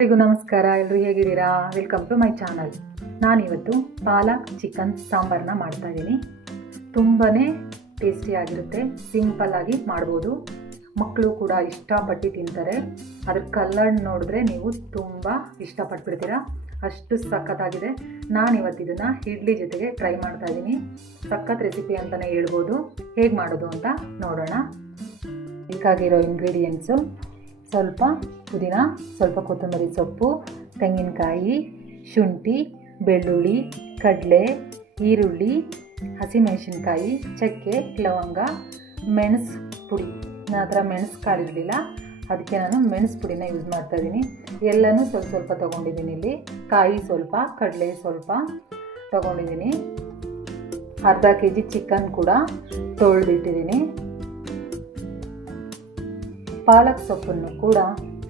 ಎಲ್ಲರಿಗೂ ನಮಸ್ಕಾರ. ಎಲ್ಲರೂ ಹೇಗಿದ್ದೀರಾ? Welcome to my channel. ನಾನಿವತ್ತು ಪಾಲಕ್ ಚಿಕನ್ ಸಾಂಬಾರನ್ನ ಮಾಡ್ತಾ ಇದ್ದೀನಿ. ತುಂಬಾ ಟೇಸ್ಟಿಯಾಗಿರುತ್ತೆ, ಸಿಂಪಲ್ಲಾಗಿ ಮಾಡ್ಬೋದು. ಮಕ್ಕಳು ಕೂಡ ಇಷ್ಟಪಟ್ಟು ತಿಂತಾರೆ. ಅದ್ರ ಕಲರ್ ನೋಡಿದ್ರೆ ನೀವು ತುಂಬ ಇಷ್ಟಪಟ್ಬಿಡ್ತೀರಾ, ಅಷ್ಟು ಸಖತ್ತಾಗಿದೆ. ನಾನಿವತ್ತು ಇದನ್ನು ಇಡ್ಲಿ ಜೊತೆಗೆ ಟ್ರೈ ಮಾಡ್ತಾ ಇದ್ದೀನಿ. ಸಖತ್ ರೆಸಿಪಿ ಅಂತಲೇ ಹೇಳ್ಬೋದು. ಹೇಗೆ ಮಾಡೋದು ಅಂತ ನೋಡೋಣ. ಬೇಕಾಗಿರೋ ಇಂಗ್ರೀಡಿಯೆಂಟ್ಸು: ಸ್ವಲ್ಪ ಪುದೀನ, ಸ್ವಲ್ಪ ಕೊತ್ತಂಬರಿ ಸೊಪ್ಪು, ತೆಂಗಿನಕಾಯಿ, ಶುಂಠಿ, ಬೆಳ್ಳುಳ್ಳಿ, ಕಡಲೆ, ಈರುಳ್ಳಿ, ಹಸಿಮೆಣಸಿನ್ಕಾಯಿ, ಚಕ್ಕೆ, ಲವಂಗ, ಮೆಣಸು ಪುಡಿ. ನನ್ನ ಹತ್ರ ಮೆಣಸು ಕಾಳಿರಲಿಲ್ಲ, ಅದಕ್ಕೆ ನಾನು ಮೆಣಸು ಪುಡಿನ ಯೂಸ್ ಮಾಡ್ತಾ ಇದ್ದೀನಿ. ಎಲ್ಲನೂ ಸ್ವಲ್ಪ ಸ್ವಲ್ಪ ತೊಗೊಂಡಿದ್ದೀನಿ. ಇಲ್ಲಿ ಕಾಯಿ ಸ್ವಲ್ಪ, ಕಡಲೆ ಸ್ವಲ್ಪ ತೊಗೊಂಡಿದ್ದೀನಿ. ಅರ್ಧ kg ಚಿಕನ್ ಕೂಡ ತೊಳೆದಿಟ್ಟಿದ್ದೀನಿ. ಪಾಲಕ್ ಸೊಪ್ಪನ್ನು ಕೂಡ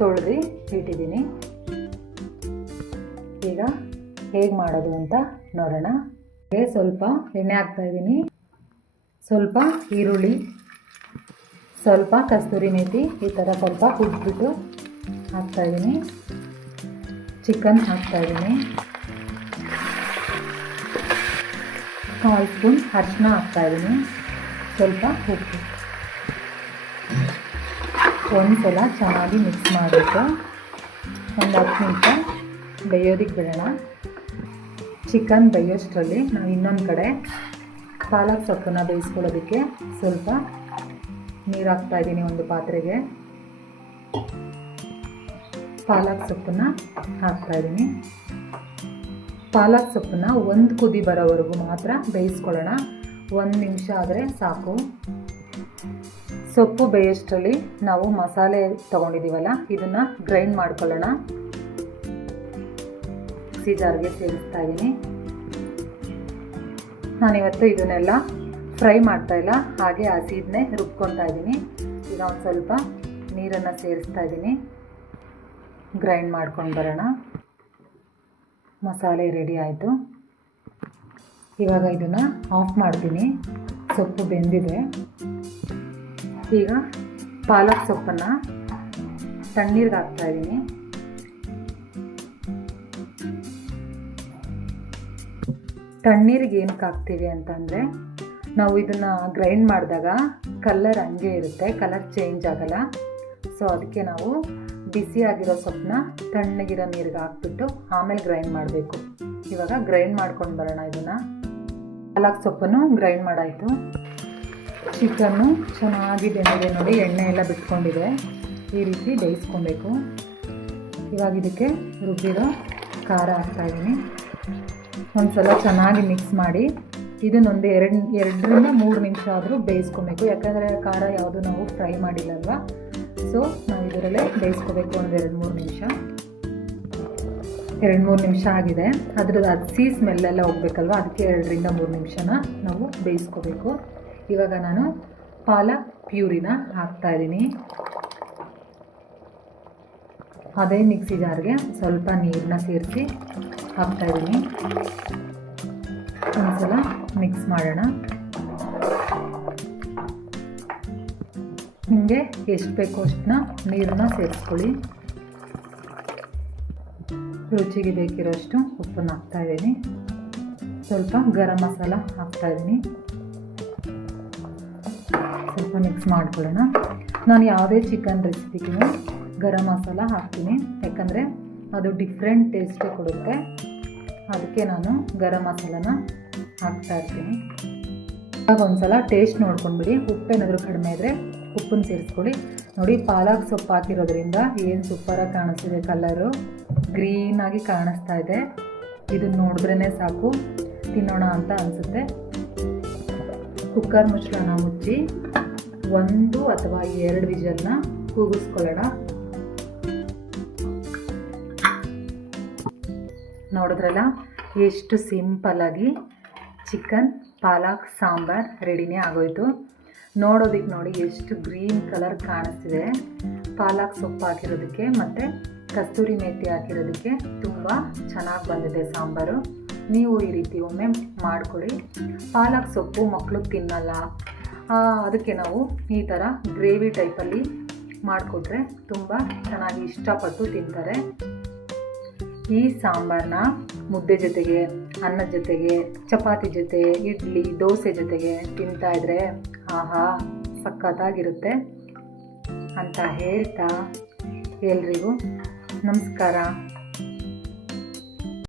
ತೊಳೆದು ಇಟ್ಟಿದ್ದೀನಿ. ಈಗ ಹೇಗೆ ಮಾಡೋದು ಅಂತ ನೋಡೋಣ. ಸ್ವಲ್ಪ ಎಣ್ಣೆ ಹಾಕ್ತಾಯಿದ್ದೀನಿ, ಸ್ವಲ್ಪ ಈರುಳ್ಳಿ, ಸ್ವಲ್ಪ ಕಸ್ತೂರಿ ಮೇಥಿ, ಈ ಥರ ಸ್ವಲ್ಪ ಹುಡ್ಬಿಟ್ಟು ಹಾಕ್ತಾಯಿದ್ದೀನಿ. ಚಿಕನ್ ಹಾಕ್ತಾಯಿದ್ದೀನಿ. 1 ಸ್ಪೂನ್ ಅರಿಶಿನ ಹಾಕ್ತಾಯಿದ್ದೀನಿ. ಸ್ವಲ್ಪ ಉಪ್ಪು. ಒಂದು ಸಲ ಚೆನ್ನಾಗಿ ಮಿಕ್ಸ್ ಮಾಡಿಬಿಟ್ಟು ಒಂದು 10 ನಿಮಿಷ ಬೇಯೋದಕ್ಕೆ ಬಿಡೋಣ. ಚಿಕನ್ ಬೇಯೋಷ್ಟರಲ್ಲಿ ನಾವು ಇನ್ನೊಂದು ಕಡೆ ಪಾಲಕ್ ಸೊಪ್ಪನ್ನು ಬೇಯಿಸ್ಕೊಳ್ಳೋದಕ್ಕೆ ಸ್ವಲ್ಪ ನೀರು ಹಾಕ್ತಾಯಿದ್ದೀನಿ. ಒಂದು ಪಾತ್ರೆಗೆ ಪಾಲಕ್ ಸೊಪ್ಪನ್ನು ಹಾಕ್ತಾಯಿದ್ದೀನಿ. ಪಾಲಕ್ ಸೊಪ್ಪನ್ನು ಒಂದು ಕುದಿ ಬರೋವರೆಗೂ ಮಾತ್ರ ಬೇಯಿಸ್ಕೊಳ್ಳೋಣ. 1 ನಿಮಿಷ ಆದರೆ ಸಾಕು. ಸೊಪ್ಪು ಬೇಯೋಷ್ಟರಲ್ಲಿ ನಾವು ಮಸಾಲೆ ತೊಗೊಂಡಿದ್ದೀವಲ್ಲ, ಇದನ್ನು ಗ್ರೈಂಡ್ ಮಾಡ್ಕೊಳ್ಳೋಣ. ಮಿಕ್ಸಿ ಜಾರ್ಗೆ ಸೇರಿಸ್ತಾ ಇದ್ದೀನಿ. ನಾನಿವತ್ತು ಇದನ್ನೆಲ್ಲ ಫ್ರೈ ಮಾಡ್ತಾಯಿಲ್ಲ, ಹಾಗೆ ಹಸಿದನ್ನೇ ರುಬ್ಕೊತಾ ಇದ್ದೀನಿ. ಈಗ ಒಂದು ಸ್ವಲ್ಪ ನೀರನ್ನು ಸೇರಿಸ್ತಾ ಇದ್ದೀನಿ. ಗ್ರೈಂಡ್ ಮಾಡ್ಕೊಂಡು ಬರೋಣ. ಮಸಾಲೆ ರೆಡಿ ಆಯಿತು. ಇವಾಗ ಇದನ್ನು ಆಫ್ ಮಾಡ್ತೀನಿ. ಸೊಪ್ಪು ಬೆಂದಿದೆ. ಈಗ ಪಾಲಕ್ ಸೊಪ್ಪನ್ನು ತಣ್ಣೀರಿಗೆ ಹಾಕ್ತಾಯಿದ್ದೀನಿ. ತಣ್ಣೀರಿಗೆ ಏನಕ್ಕೆ ಹಾಕ್ತೀವಿ ಅಂತಂದರೆ, ನಾವು ಇದನ್ನು ಗ್ರೈಂಡ್ ಮಾಡಿದಾಗ ಕಲರ್ ಹಂಗೆ ಇರುತ್ತೆ, ಕಲರ್ ಚೇಂಜ್ ಆಗಲ್ಲ. ಸೊ ಅದಕ್ಕೆ ನಾವು ಬಿಸಿಯಾಗಿರೋ ಸೊಪ್ಪನ್ನ ತಣ್ಣಗಿರೋ ನೀರಿಗೆ ಹಾಕ್ಬಿಟ್ಟು ಆಮೇಲೆ ಗ್ರೈಂಡ್ ಮಾಡಬೇಕು. ಇವಾಗ ಗ್ರೈಂಡ್ ಮಾಡ್ಕೊಂಡು ಬರೋಣ. ಇದನ್ನು ಪಾಲಕ್ ಸೊಪ್ಪನ್ನು ಗ್ರೈಂಡ್ ಮಾಡಾಯಿತು. ಚಿಕನ್ನು ಚೆನ್ನಾಗಿ ಬೆಂದಿದೆ ನೋಡಿ, ಎಣ್ಣೆ ಎಲ್ಲ ಬಿಟ್ಕೊಂಡಿದೆ. ಈ ರೀತಿ ಬೇಯಿಸ್ಕೊಬೇಕು. ಇವಾಗ ಇದಕ್ಕೆ ರುಬ್ಬಿರೋ ಖಾರ ಹಾಕ್ತಾಯಿದ್ದೀನಿ. ಒಂದು ಸಲ ಚೆನ್ನಾಗಿ ಮಿಕ್ಸ್ ಮಾಡಿ ಇದನ್ನೊಂದು 2ರಿಂದ 3 ನಿಮಿಷ ಆದರೂ ಬೇಯಿಸ್ಕೊಬೇಕು. ಯಾಕಂದರೆ ಖಾರ ಯಾವುದು ನಾವು ಫ್ರೈ ಮಾಡಿಲ್ಲಲ್ವ, ಸೊ ನಾವು ಇದರಲ್ಲೇ ಬೇಯಿಸ್ಕೋಬೇಕು. ಒಂದು 2-3 ನಿಮಿಷ. 2-3 ನಿಮಿಷ ಆಗಿದೆ. ಅದ್ರದ್ದು ಹಸಿ ಸ್ಮೆಲ್ಲೆಲ್ಲ ಹೋಗ್ಬೇಕಲ್ವ, ಅದಕ್ಕೆ 2ರಿಂದ 3 ನಿಮಿಷನ ನಾವು ಬೇಯಿಸ್ಕೋಬೇಕು. ಇವಾಗ ನಾನು ಪಾಲಕ್ ಪ್ಯೂರಿನ ಹಾಕ್ತಾಯಿದ್ದೀನಿ. ಅದೇ ಮಿಕ್ಸಿ ಜಾರ್ಗೆ ಸ್ವಲ್ಪ ನೀರನ್ನ ಸೇರಿಸಿ ಹಾಕ್ತಾಯಿದ್ದೀನಿ. ಒಂದ್ಸಲ ಮಿಕ್ಸ್ ಮಾಡೋಣ. ನಿಮಗೆ ಎಷ್ಟು ಬೇಕೋ ಅಷ್ಟನ್ನ ನೀರನ್ನ ಸೇರಿಸ್ಕೊಳ್ಳಿ. ರುಚಿಗೆ ಬೇಕಿರೋಷ್ಟು ಉಪ್ಪನ್ನು ಹಾಕ್ತಾಯಿದ್ದೀನಿ. ಸ್ವಲ್ಪ ಗರಂ ಮಸಾಲ ಹಾಕ್ತಾಯಿದ್ದೀನಿ. ಸ್ವಲ್ಪ ಮಿಕ್ಸ್ ಮಾಡ್ಕೊಳ್ಳೋಣ. ನಾನು ಯಾವುದೇ ಚಿಕನ್ ರೆಸಿಪಿಗೂ ಗರಂ ಮಸಾಲ ಹಾಕ್ತೀನಿ, ಯಾಕಂದರೆ ಅದು ಡಿಫ್ರೆಂಟ್ ಟೇಸ್ಟೇ ಕೊಡುತ್ತೆ. ಅದಕ್ಕೆ ನಾನು ಗರಂ ಮಸಾಲನ ಹಾಕ್ತಾಯಿರ್ತೀನಿ. ಇವಾಗ ಒಂದು ಸಲ ಟೇಸ್ಟ್ ನೋಡ್ಕೊಂಡ್ಬಿಡಿ. ಉಪ್ಪೇನಾದರೂ ಕಡಿಮೆ ಇದ್ದರೆ ಉಪ್ಪನ್ನು ಸೇರಿಸ್ಕೊಳ್ಳಿ. ನೋಡಿ, ಪಾಲಕ್ ಸೊಪ್ಪು ಹಾಕಿರೋದ್ರಿಂದ ಏನು ಸೂಪರಾಗಿ ಕಾಣಿಸ್ತಿದೆ. ಕಲರು ಗ್ರೀನಾಗಿ ಕಾಣಿಸ್ತಾ ಇದೆ. ಇದನ್ನು ನೋಡಿದ್ರೇ ಸಾಕು ತಿನ್ನೋಣ ಅಂತ ಅನಿಸುತ್ತೆ. ಕುಕ್ಕರ್ ಮುಚ್ಚಳನ ಮುಚ್ಚಿ 1 ಅಥವಾ 2 ವಿಜಲ್ನ ಕೂಗಿಸ್ಕೊಳ್ಳೋಣ. ನೋಡಿದ್ರಲ್ಲ, ಎಷ್ಟು ಸಿಂಪಲ್ಲಾಗಿ ಚಿಕನ್ ಪಾಲಕ್ ಸಾಂಬಾರ್ ರೆಡಿನೇ ಆಗೋಯ್ತು. ನೋಡೋದಕ್ಕೆ ನೋಡಿ ಎಷ್ಟು ಗ್ರೀನ್ ಕಲರ್ ಕಾಣಿಸ್ತಿದೆ. ಪಾಲಕ್ ಸೊಪ್ಪು ಹಾಕಿರೋದಕ್ಕೆ ಮತ್ತು ಕಸ್ತೂರಿ ಮೇಥಿ ಹಾಕಿರೋದಕ್ಕೆ ತುಂಬ ಚೆನ್ನಾಗಿ ಬಂದಿದೆ ಸಾಂಬಾರು. ನೀವು ಈ ರೀತಿ ಒಮ್ಮೆ ಮಾಡಿಕೊಡಿ. ಪಾಲಕ್ ಸೊಪ್ಪು ಮಕ್ಕಳು ತಿನ್ನಲ್ಲ, ಅದಕ್ಕೆ ನಾವು ಈ ಥರ ಗ್ರೇವಿ ಟೈಪಲ್ಲಿ ಮಾಡಿಕೊಟ್ರೆ ತುಂಬ ಚೆನ್ನಾಗಿ ಇಷ್ಟಪಟ್ಟು ತಿಂತಾರೆ. ಈ ಸಾಂಬಾರನ್ನ ಮುದ್ದೆ ಜೊತೆಗೆ, ಅನ್ನದ ಜೊತೆಗೆ, ಚಪಾತಿ ಜೊತೆ, ಇಡ್ಲಿ, ದೋಸೆ ಜೊತೆಗೆ ತಿಂತಾಯಿದ್ರೆ ಆಹಾ ಸಖತ್ತಾಗಿರುತ್ತೆ ಅಂತ ಹೇಳ್ತಾ ಎಲ್ರಿಗೂ ನಮಸ್ಕಾರ.